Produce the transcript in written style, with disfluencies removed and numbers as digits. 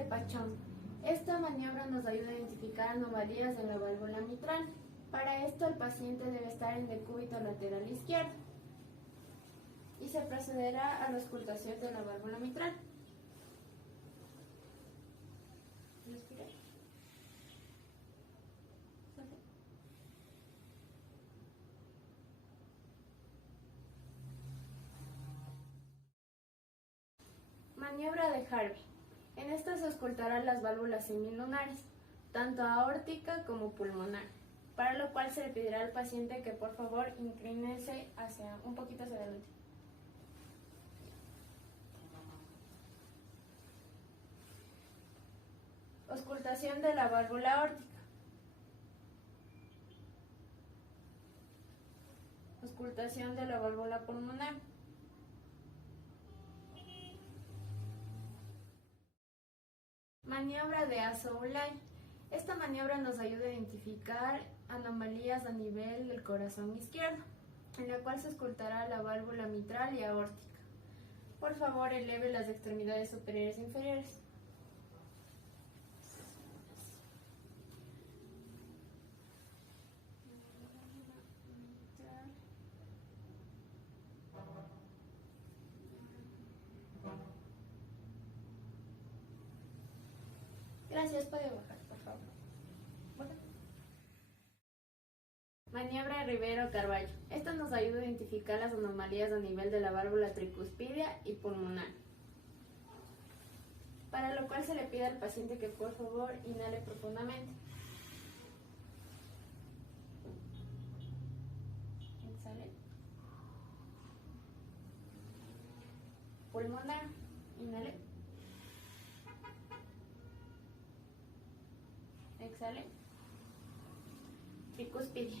de Pachón. Esta maniobra nos ayuda a identificar anomalías en la válvula mitral. Para esto el paciente debe estar en decúbito lateral izquierdo y se procederá a la auscultación de la válvula mitral. Respira. Maniobra de Harvey. En esta se auscultarán las válvulas semilunares, tanto aórtica como pulmonar, para lo cual se le pedirá al paciente que por favor inclínese un poquito hacia adelante. Auscultación de la válvula aórtica. Auscultación de la válvula pulmonar. Maniobra de Azoulay. Esta maniobra nos ayuda a identificar anomalías a nivel del corazón izquierdo, en la cual se auscultará la válvula mitral y aórtica. Por favor, eleve las extremidades superiores e inferiores. Gracias, puede bajar, por favor. Baja. Maniobra Rivero-Carballo. Esta nos ayuda a identificar las anomalías a nivel de la válvula tricuspidia y pulmonar, para lo cual se le pide al paciente que por favor inhale profundamente. Exhale. Pulmonar, inhale. Exhale. Tricuspidia.